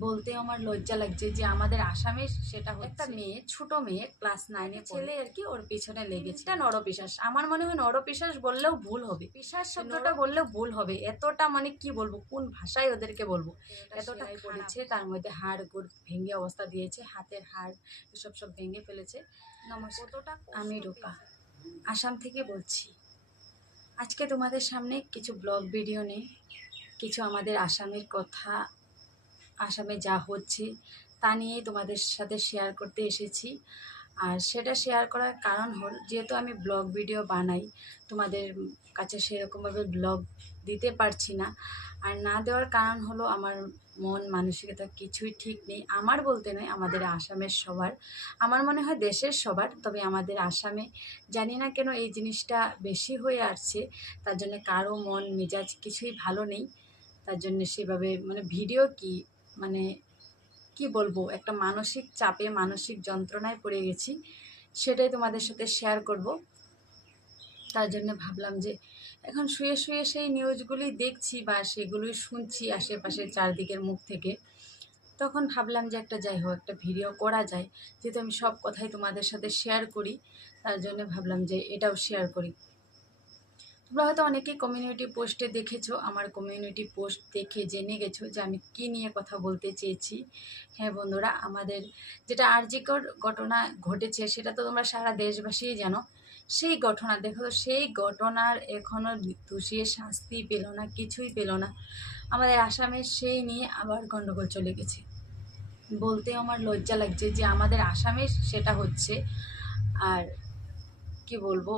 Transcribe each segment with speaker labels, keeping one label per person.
Speaker 1: বলতে আমার লজ্জা লাগছে যে আমাদের আসামে সেটা হচ্ছে একটা মেয়ে ছোট মেয়ে ক্লাস নাইনে ছেলে আর কি ওর পিছনে লেগেছে। এটা নরপিশ্বাস আমার মনে হয় নরপিশ্বাস বললেও ভুল হবে। পিশ্বাস শব্দটা বললেও ভুল হবে। এতটা মানে কি বলব কোন ভাষায় ওদেরকে বলব? এতটা পড়েছে তার মধ্যে হাড় গোড় ভেঙে অবস্থা দিয়েছে হাতের হাড় এসব সব ভেঙে ফেলেছে। নমস্কার। আমি রূপা আসাম থেকে বলছি। আজকে তোমাদের সামনে কিছু ব্লগ ভিডিও নেই কিছু আমাদের আসামের কথা আসামে যা হচ্ছে তা নিয়েই তোমাদের সাথে শেয়ার করতে এসেছি। আর সেটা শেয়ার করার কারণ হল, যেহেতু আমি ব্লগ ভিডিও বানাই, তোমাদের কাছে সেরকমভাবে ব্লগ দিতে পারছি না। আর না দেওয়ার কারণ হলো, আমার মন, মানসিকতা কিছুই ঠিক নেই। আমার বলতে নয়, আমাদের আসামের সবার। আমার মনে হয় দেশের সবার, তবে আমাদের আসামে জানি না কেন এই জিনিসটা বেশি হয়ে আসছে। তার জন্য কারও মন, মেজাজ কিছুই ভালো নেই। তার জন্য সেভাবে মানে ভিডিও কি মানে কি বলব, একটা মানসিক চাপে, মানসিক যন্ত্রণায় পড়ে গেছি। সেটাই তোমাদের সাথে শেয়ার করব। তার জন্য ভাবলাম যে এখন শুয়ে শুয়ে সেই নিউজগুলি দেখছি বা সেগুলোই শুনছি আশেপাশের চারদিকের মুখ থেকে। তখন ভাবলাম যে একটা যাই হোক, একটা ভিডিও করা যায়। যেহেতু আমি সব কথাই তোমাদের সাথে শেয়ার করি, তার জন্য ভাবলাম যে এটাও শেয়ার করি। তোমরা হয়তো অনেকেই কমিউনিটি পোস্টে দেখেছ, আমার কমিউনিটি পোস্ট দেখে জেনে গেছো যে আমি কী নিয়ে কথা বলতে চেয়েছি। হ্যাঁ বন্ধুরা, আমাদের যেটা আর্যিকর ঘটনা ঘটেছে, সেটা তো তোমরা সারা দেশবাসীই জানো। সেই ঘটনা, দেখো সেই ঘটনার এখনও দোষীর শাস্তি পেল না, কিছুই পেল না। আমাদের আসামে সেই নিয়ে আবার গণ্ডগোল চলে গেছে। বলতে আমার লজ্জা লাগছে যে আমাদের আসামে সেটা হচ্ছে। আর কি বলব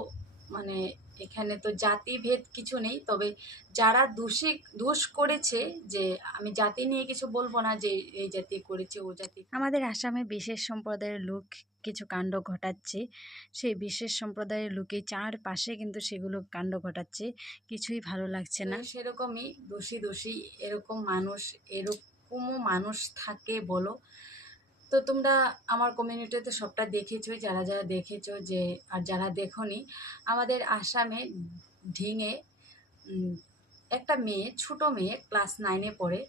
Speaker 1: মানে এখানে তো জাতিভেদ কিছু নেই তবে যারা দোষী দোষ করেছে যে আমি জাতি নিয়ে কিছু বলব না যে এই জাতি করেছে ও জাতি আমাদের আসামে বিশেষ সম্প্রদায়ের লোক কিছু কাণ্ড ঘটাচ্ছে সেই বিশেষ সম্প্রদায়ের লোকে চারপাশে কিন্তু সেগুলো কাণ্ড ঘটাচ্ছে কিছুই ভালো লাগছে না। সেরকমই দোষী দোষী এরকম মানুষ এরকমও মানুষ থাকে বলো। তো তোমরা আমার কমিউনিটিতে সবটা দেখেছ যারা যারা দেখেছ যে, আর যারা দেখোনি, আমাদের আসামে ঢিঙে একটা মেয়ে, ছোট মেয়ে ক্লাস নাইনে পড়ে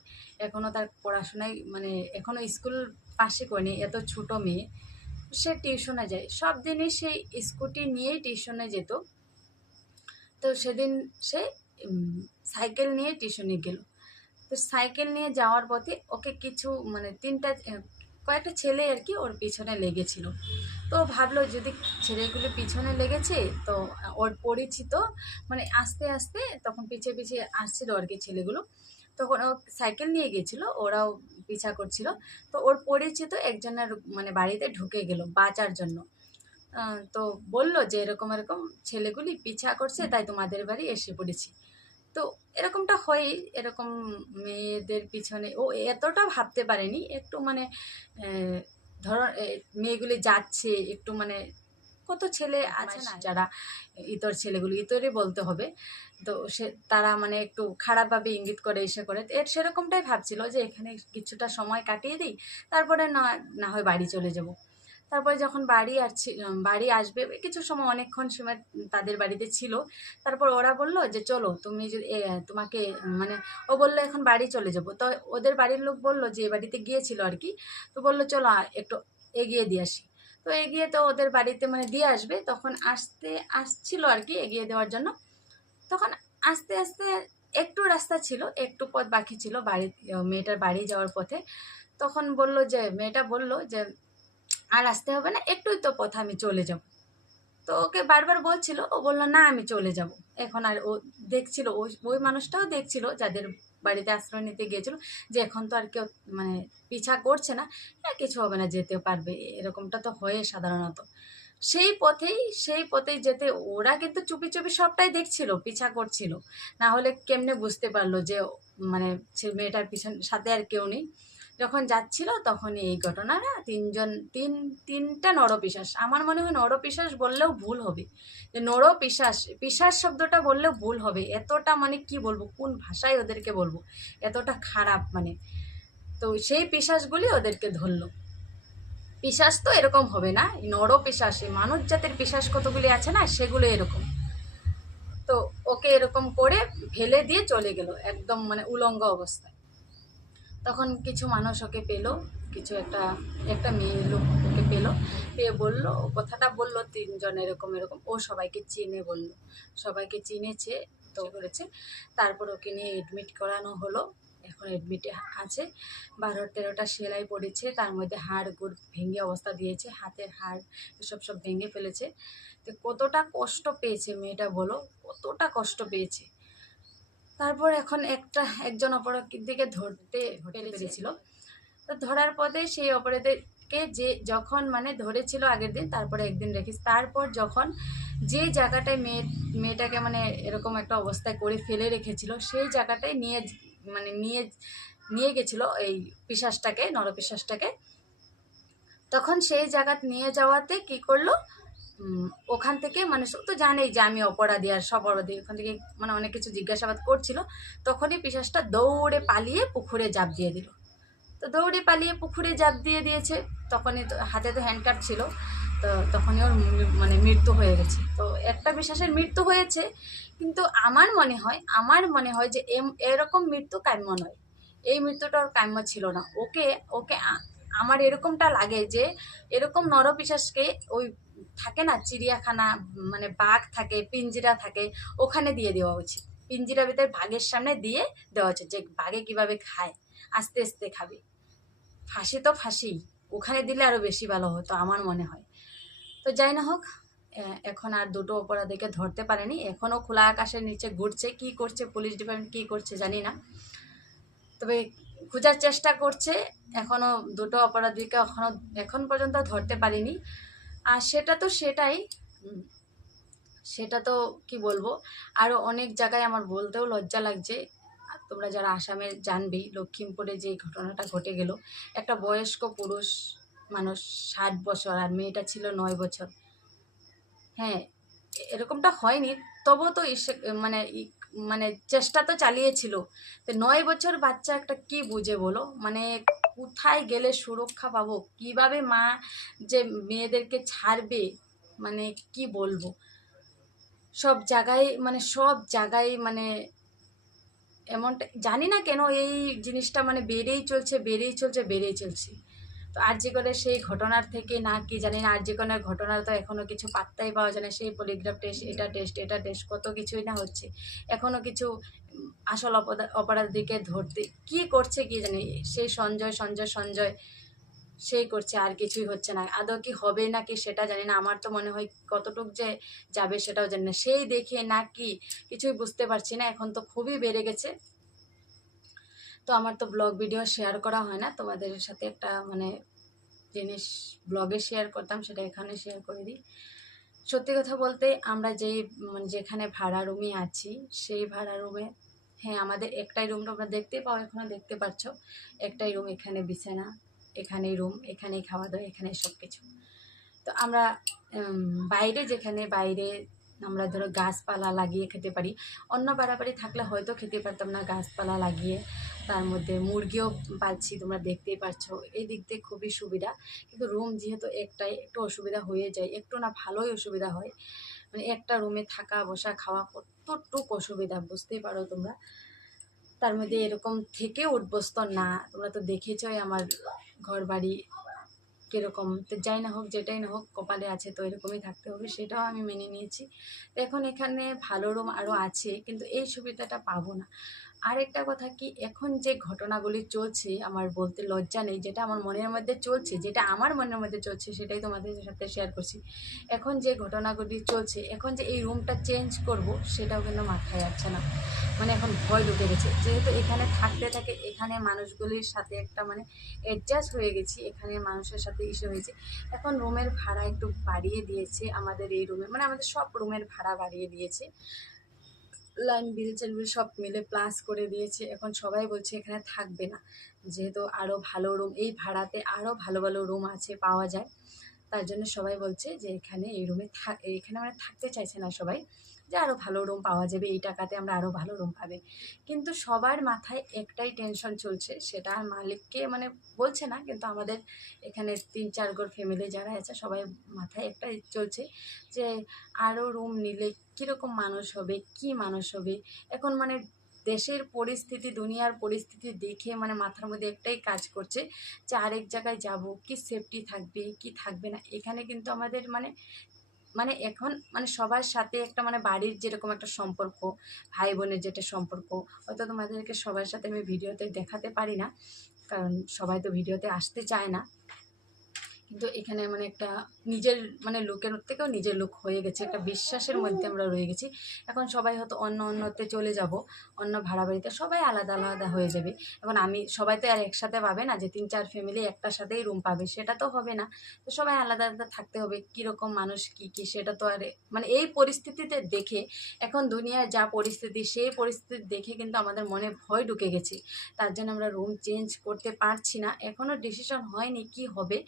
Speaker 1: এখনও তার পড়াশোনায় মানে এখনও স্কুল পাশে করেনি, এত ছোট মেয়ে, সে টিউশনে যায়। সব দিনই সেই স্কুটি নিয়েই টিউশনে যেত। তো সেদিন সে সাইকেল নিয়ে টিউশনে গেল। তো সাইকেল নিয়ে যাওয়ার পথে ওকে কিছু মানে তিনটা কয়েকটা ছেলে আর কি ওর পিছনে লেগেছিল। তো ভাবলো যদি ছেলেগুলো পিছনে লেগেছে, তো ওর পরিচিত মানে আস্তে আস্তে তখন পিছিয়ে পিছিয়ে আসছিল আর কি ছেলেগুলো। তখন ও সাইকেল নিয়ে গেছিল, ওরাও পিছা করছিল। তো ওর পরিচিত একজনের মানে বাড়িতে ঢুকে গেল বাঁচার জন্য। তো বলল যে এরকম এরকম ছেলেগুলি পিছা করছে, তাই তোমাদের বাড়ি এসে পড়েছি। তো এরকমটা হয়ই এরকম মেয়েদের পিছনে। ও এতটা ভাবতে পারেনি একটু মানে ধর মেয়েগুলি যাচ্ছে একটু মানে কত ছেলে আছে না যারা ইতর ছেলেগুলো ইতরই বলতে হবে। তো সে তারা মানে একটু খারাপভাবে ইঙ্গিত করে এসে করে। এর সেরকমটাই ভাবছিল যে এখানে কিছুটা সময় কাটিয়ে দিই তারপরে না না হয় বাড়ি চলে যাব। তারপরে যখন বাড়ি উম, বাড়ি আসবে কিছু সময় অনেকক্ষণ সময় তাদের বাড়িতে ছিল। তারপর ওরা বলল যে চলো তুমি যদি তোমাকে মানে ও বলল এখন বাড়ি চলে যাব। তো ওদের বাড়ির লোক বলল যে বাড়িতে গিয়েছিল আর কি। তো বলল চলো একটু এগিয়ে দিয়ে আসি। তো এগিয়ে তো ওদের বাড়িতে মানে দিয়ে আসবে। তখন আসতে আসছিল আর কি এগিয়ে দেওয়ার জন্য। তখন আস্তে আস্তে একটু রাস্তা ছিল একটু পথ বাকি ছিল বাড়ি মেয়েটার বাড়ি যাওয়ার পথে। তখন বলল যে মেয়েটা বলল যে আর আসতে হবে না, একটুই তো পথ আমি চলে যাব। তো ওকে বারবার বলছিল, ও বলল, না, আমি চলে যাব। এখন আর ও দেখছিল, ওই ওই মানুষটাও দেখছিল, যাদের বাড়িতে আশ্রয় নিতে গিয়েছিল, যে এখন তো আর কেউ মানে পিছা করছে না কিছু হবে না, যেতে পারবে, এরকমটা তো হয় সাধারণত। সেই পথেই সেই পথেই যেতে ওরা কিন্তু চুপি চুপি সবটাই দেখছিল, পিছা করছিল। না হলে কেমনে বুঝতে পারল যে মানে সে মেয়েটার পিছন, সাথে আর কেউ নেই। যখন যাচ্ছিল তখনই এই ঘটনাটা। তিনজন, তিন, তিনটা নরপিশাস। আমার মনে হয় নরপিশাস বললেও ভুল হবে। যে নরপিশাস, পিশাস শব্দটা বললেও ভুল হবে। এতটা মানে কি বলব? কোন ভাষায় ওদেরকে বলব? এতটা খারাপ মানে। তো সেই পিশাসগুলি ওদেরকে ধরলো। পিশাস তো এরকম হবে না। নর পিশাসে মানুষ জাতের পিশাস কতগুলি আছে না, সেগুলো এরকম। তো ওকে এরকম করে ফেলে দিয়ে চলে গেল। একদম মানে উলঙ্গ অবস্থায়। তখন কিছু মানুষ ওকে পেল, কিছু একটা একটা মেয়ে লোক ওকে পেল, পেয়ে বলল কথাটা বলল তিনজন এরকম এরকম। ও সবাইকে চিনে বলল। সবাইকে চিনেছে, তো করেছে। তারপর ওকে নিয়ে এডমিট করানো হলো। এখন এডমিটে আছে। বারো, তেরোটা সেলাই পড়েছে। তার মধ্যে হাড় গুড় ভেঙে অবস্থা দিয়েছে। হাতের হাড় এসব সব ভেঙে ফেলেছে। তো কতটা কষ্ট পেয়েছে মেয়েটা বলো? কতটা কষ্ট পেয়েছে। তারপর এখন একটা একজন অপরাধীর দিকে ধরতে পেরেছিল। তো ধরার পরে সেই অপরাধীকে যে যখন মানে ধরেছিল আগের দিন তারপরে একদিন রেখেছে তারপর যখন যে জায়গাটায় মেয়ে মেয়েটাকে মানে এরকম একটা অবস্থায় করে ফেলে রেখেছিল সেই জায়গাটায় নিয়ে মানে নিয়ে নিয়ে গেছিল এই পিশাসটাকে নরপিশাসটাকে তখন সেই জায়গা নিয়ে যাওয়াতে কি করল? ওখান থেকে মানে তো জানেই যে আমি অপরাধী আর সব অপরাধী। ওখান থেকে মানে অনেক কিছু জিজ্ঞাসাবাদ করছিল। তখনই পিশাসটা দৌড়ে পালিয়ে পুকুরে জাপ দিয়ে দিল। তো দৌড়ে পালিয়ে পুকুরে জাপ দিয়ে দিয়েছে। তখনই তো হাতে তো হ্যান্ডকাপ ছিল। তো তখনই ওর মানে মৃত্যু হয়ে গেছে। তো একটা বিশ্বাসের মৃত্যু হয়েছে। কিন্তু আমার মনে হয়, আমার মনে হয় যে এম- এরকম মৃত্যু কাম্য নয়। এই মৃত্যুটা ওর কাম্য ছিল না। ওকে ওকে আমার এরকমটা লাগে যে, এরকম নরপিশাসকে ওই থাকে না, চিড়িয়াখানা মানে বাঘ থাকে, পিঞ্জিরা থাকে, ওখানে দিয়ে দেওয়া উচিত। পিঞ্জিরা ভিতরে বাঘের সামনে দিয়ে দেওয়া উচিত যে বাঘে কীভাবে খায়, আস্তে আস্তে খাবে। ফাঁসি তো ফাঁসি ওখানে দিলে আরও বেশি ভালো হতো আমার মনে হয়। তো যাই না হোক এখন আর দুটো অপরাধীকে ধরতে পারেনি এখনও খোলা আকাশের নিচে ঘুরছে, কি করছে, পুলিশ ডিপার্টমেন্ট কি করছে জানি না। তবে খোঁজার চেষ্টা করছে এখনও দুটো অপরাধীকে এখনও এখন পর্যন্ত ধরতে পারিনি। আর সেটা তো সেটাই সেটা তো কি বলব? আরও অনেক জায়গায় আমার বলতেও লজ্জা লাগছে। তোমরা যারা আসামে জানবেই লক্ষ্মীমপুরে যে ঘটনাটা ঘটে গেল। একটা বয়স্ক পুরুষ মানুষ, ষাট বছর, আর মেয়েটা ছিল নয় বছর। হ্যাঁ এরকমটা হয়নি। তবুও তো মানে মানে চেষ্টা তো চালিয়েছিল। তো নয় বছর বাচ্চা একটা কি বুঝে বলো? মানে কোথায় গেলে সুরক্ষা পাবো? কীভাবে মা যে মেয়েদেরকে ছাড়বে? মানে কি বলব? সব জায়গায় মানে সব জায়গায় মানে এমনটা, জানি না কেন এই জিনিসটা মানে বেড়েই চলছে বেড়েই চলছে বেড়েই চলছে। তো আর যে করে সেই ঘটনার থেকে না কি জানি না, আর যে কোনো ঘটনার তো এখনও কিছু পাত্তাই পাওয়া যায় না, সেই পলিগ্রাফ টেস্ট এটা টেস্ট এটা টেস্ট কত কিছুই না হচ্ছে। এখনও কিছু আসল অপরাধ অপরাধীকে ধরতে, কি করছে কি জানি সেই সঞ্জয় সঞ্জয় সঞ্জয়, সেই করছে, আর কিছুই হচ্ছে না। আদৌ কি হবে নাকি সেটা জানি না, আমার তো মনে হয় কতটুক যে যাবে সেটাও জানি না। সেই দেখে না কি কিছুই বুঝতে পারছি না, এখন তো খুবই বেড়ে গেছে। তো আমার তো ব্লগ ভিডিও শেয়ার করা হয় না। তোমাদের সাথে একটা মানে জিনিস ব্লগে শেয়ার করতাম, সেটা এখানে শেয়ার করে দিই। সত্যি কথা বলতে আমরা যেই মানে যেখানে ভাড়া রুমে আছি, সেই ভাড়া রুমে হ্যাঁ আমাদের একটাই রুম তোমরা দেখতেই পাও এখনও দেখতে পাচ্ছ। একটাই রুম এখানে বিছানা, এখানেই রুম এখানেই খাওয়া দাওয়া এখানে সব কিছু তো আমরা বাইরে যেখানে বাইরে আমরা ধরো গাছপালা লাগিয়ে খেতে পারি। অন্য বাড়াবাড়ি থাকলে হয়তো খেতে পারতাম না গাছপালা লাগিয়ে। তার মধ্যে মুরগিও পাচ্ছি তোমরা দেখতেই পারছ। এই দিক দিয়ে খুবই সুবিধা। কিন্তু রুম যেহেতু একটাই, একটু অসুবিধা হয়ে যায়। একটু না ভালোই অসুবিধা হয়। মানে একটা রুমে থাকা, বসা, খাওয়া কতটুক অসুবিধা, বুঝতেই পারো তোমরা? তার মধ্যে এরকম থেকে উঠবস্ত না। তোমরা তো দেখেছই আমার ঘর বাড়ি কীরকম, তো যাই না হোক, যেটাই না হোক কপালে আছে, তো এরকমই থাকতে হবে, সেটাও আমি মেনে নিয়েছি। এখন এখানে ভালো রুম আরও আছে, কিন্তু এই সুবিধাটা পাবো না। আরেকটা কথা কি, এখন যে ঘটনাগুলি চলছে, আমার বলতে লজ্জা নেই, যেটা আমার মনের মধ্যে চলছে, যেটা আমার মনের মধ্যে চলছে, সেটাই তোমাদের সাথে শেয়ার করছি। এখন যে ঘটনাগুলি চলছে, এখন যে এই রুমটা চেঞ্জ করব, সেটাও কিন্তু মাথায় আসছে না। মানে এখন ভয় ঢুকে গেছে। যেহেতু এখানে থাকতে থাকে, এখানে মানুষগুলির সাথে একটা মানে অ্যাডজাস্ট হয়ে গেছি, এখানে মানুষের সাথে ইসে হয়েছে। এখন রুমের ভাড়া একটু বাড়িয়ে দিয়েছে আমাদের এই রুমে মানে আমাদের সব রুমের ভাড়া বাড়িয়ে দিয়েছে। লাইন বিল টেল বিল সব মিলে প্লাস করে দিয়েছে। এখন সবাই বলছে এখানে থাকবে না। যেহেতু আরও ভালো রুম এই ভাড়াতে আরও ভালো ভালো রুম আছে পাওয়া যায়। তার জন্য সবাই বলছে যে এখানে এই রুমে থাক এখানে মানে থাকতে চাইছে না সবাই। যে আরও ভালো রুম পাওয়া যাবে, এই টাকাতে আমরা আরও ভালো রুম পাবে। কিন্তু সবার মাথায় একটাই টেনশন চলছে, সেটা মালিককে মানে বলছে না, কিন্তু আমাদের এখানে তিন চার ঘর ফ্যামিলি যারা আছে, সবাই মাথায় একটাই চলছে যে আরও রুম নিলে কীরকম মানুষ হবে, কি মানুষ হবে? এখন মানে দেশের পরিস্থিতি, দুনিয়ার পরিস্থিতি দেখে মানে মাথার মধ্যে একটাই কাজ করছে যে আরেক জায়গায় যাব, কি সেফটি থাকবে, কি থাকবে না? এখানে কিন্তু আমাদের মানে মানে এখন মানে সবার সাথে একটা মানে বাড়ির যেরকম একটা সম্পর্ক ভাই বোনের যেটা সম্পর্ক, হয়তো তোমাদেরকে সবার সাথে আমি ভিডিওতে দেখাতে পারি না, কারণ সবাই তো ভিডিওতে আসতে চায় না। কিন্তু এখানে মানে একটা নিজের মানে লোকের থেকেও নিজের লোক হয়ে গেছে, একটা বিশ্বাসের মধ্যে আমরা রয়ে গেছি। এখন সবাই হয়তো অন্য অন্যতে চলে যাব, অন্য ভাড়া বাড়িতে, সবাই আলাদা আলাদা হয়ে যাবে। এখন আমি, সবাই তো আর একসাথে পাবে না যে তিন চার ফ্যামিলি একটার সাথেই রুম পাবে, সেটা তো হবে না। তো সবাই আলাদা আলাদা থাকতে হবে, কীরকম মানুষ কী কী, সেটা তো আর মানে এই পরিস্থিতিতে দেখে, এখন দুনিয়ার যা পরিস্থিতি, সেই পরিস্থিতি দেখে কিন্তু আমাদের মনে ভয় ঢুকে গেছে। তার জন্য আমরা রুম চেঞ্জ করতে পারছি না। এখনও ডিসিশন হয়নি কি হবে।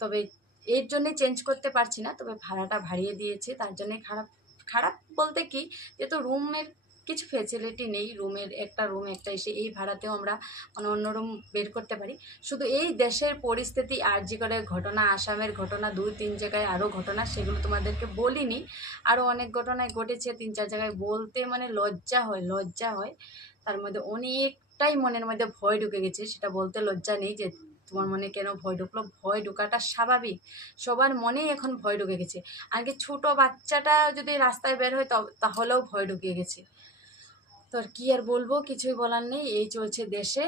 Speaker 1: তবে এর জন্যে চেঞ্জ করতে পারছি না, তবে ভাড়াটা বাড়িয়ে দিয়েছে, তার জন্যে খারাপ খারাপ বলতে কি যেহেতু রুমের কিছু ফেসিলিটি নেই, রুমের একটা রুম একটা এসে এই ভাড়াতেও আমরা মানে অন্য রুম বের করতে পারি। শুধু এই দেশের পরিস্থিতি আরজি করে ঘটনা, আসামের ঘটনা, দুই তিন জায়গায় আরও ঘটনা, সেগুলো তোমাদেরকে বলিনি। আরও অনেক ঘটনায় ঘটেছে, তিন চার জায়গায় বলতে মানে লজ্জা হয় লজ্জা হয়। তার মধ্যে অনেকটাই মনের মধ্যে ভয় ঢুকে গেছে, সেটা বলতে লজ্জা নেই যে তোমার মনে কেন ভয় ঢুকলো? ভয় ঢোকাটা স্বাভাবিক। সবার মনেই এখন ভয় ঢুকে গেছে। আগে ছোট বাচ্চাটা যদি রাস্তায় বের হয় তাহলেও ভয় ঢুকে গেছে। তো আর কি আর বলব? কিছুই বলার নেই। এই চলছে দেশে।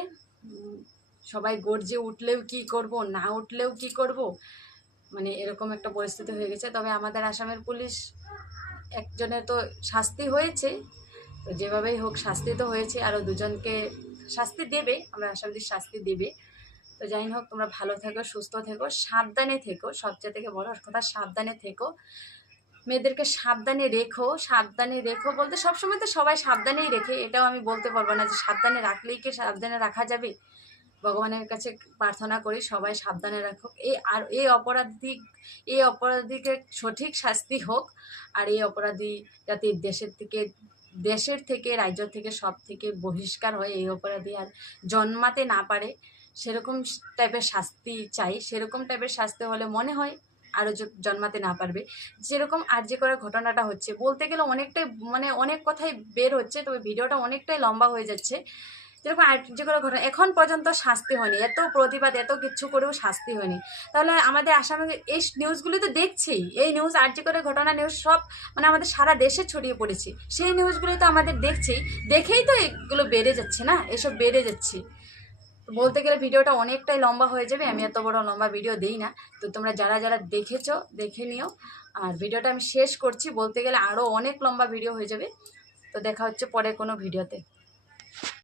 Speaker 1: সবাই গর্জে উঠলেও কি করব, না উঠলেও কি করব? মানে এরকম একটা পরিস্থিতি হয়ে গেছে। তবে আমাদের আসামের পুলিশ একজনের তো শাস্তি হয়েছে। তো যেভাবেই হোক, শাস্তি তো হয়েছে। আরও দুজনকে শাস্তি দেবে। আমরা আশা করি শাস্তি দেবে। তো যাই হোক, তোমরা ভালো থেকো, সুস্থ থেকো, সাবধানে থেকো। সবচেয়ে থেকে বড় কথা, সাবধানে থেকো। মেয়েদেরকে সাবধানে রেখো সাবধানে রেখো বলতে সবসময় তো সবাই সাবধানেই রেখে, এটাও আমি বলতে পারব না যে সাবধানে রাখলেই কি সাবধানে রাখা যাবে? ভগবানের কাছে প্রার্থনা করি, সবাই সাবধানে রাখো এই আর এই অপরাধী, এই অপরাধীকে সঠিক শাস্তি হোক, আর এই অপরাধী যাতে দেশের থেকে দেশের থেকে, রাজ্য থেকে সব থেকে বহিষ্কার হয়, এই অপরাধী আর জন্মাতে না পারে সেরকম টাইপের শাস্তি চাই। সেরকম টাইপের শাস্তি হলে মনে হয় আরও জন্মাতে না পারবে। যেরকম আর্য করার ঘটনাটা হচ্ছে, বলতে গেলে অনেকটাই মানে অনেক কথাই বের হচ্ছে, তবে ভিডিওটা অনেকটাই লম্বা হয়ে যাচ্ছে। যেরকম আর্য করার ঘটনা, এখন পর্যন্ত শাস্তি হয়নি। এত প্রতিবাদ, এত কিছু করেও শাস্তি হয়নি। তাহলে আমাদের আসামে এই নিউজগুলি তো দেখছি এই নিউজ আর্য করে ঘটনা নিউজ সব মানে আমাদের সারা দেশে ছড়িয়ে পড়েছে। সেই নিউজগুলি তো আমাদের দেখছি দেখেই তো এগুলো বেড়ে যাচ্ছে না? এসব বেড়ে যাচ্ছে। তো বলতে গেলে ভিডিওটা অনেকটাই লম্বা হয়ে যাবে, আমি এত বড় লম্বা ভিডিও দিই না। তো তোমরা যারা যারা দেখেছ, দেখে নিও। আর ভিডিওটা আমি শেষ করছি, বলতে গেলে আরও অনেক লম্বা ভিডিও হয়ে যাবে। তো দেখা হচ্ছে পরে কোনো ভিডিওতে।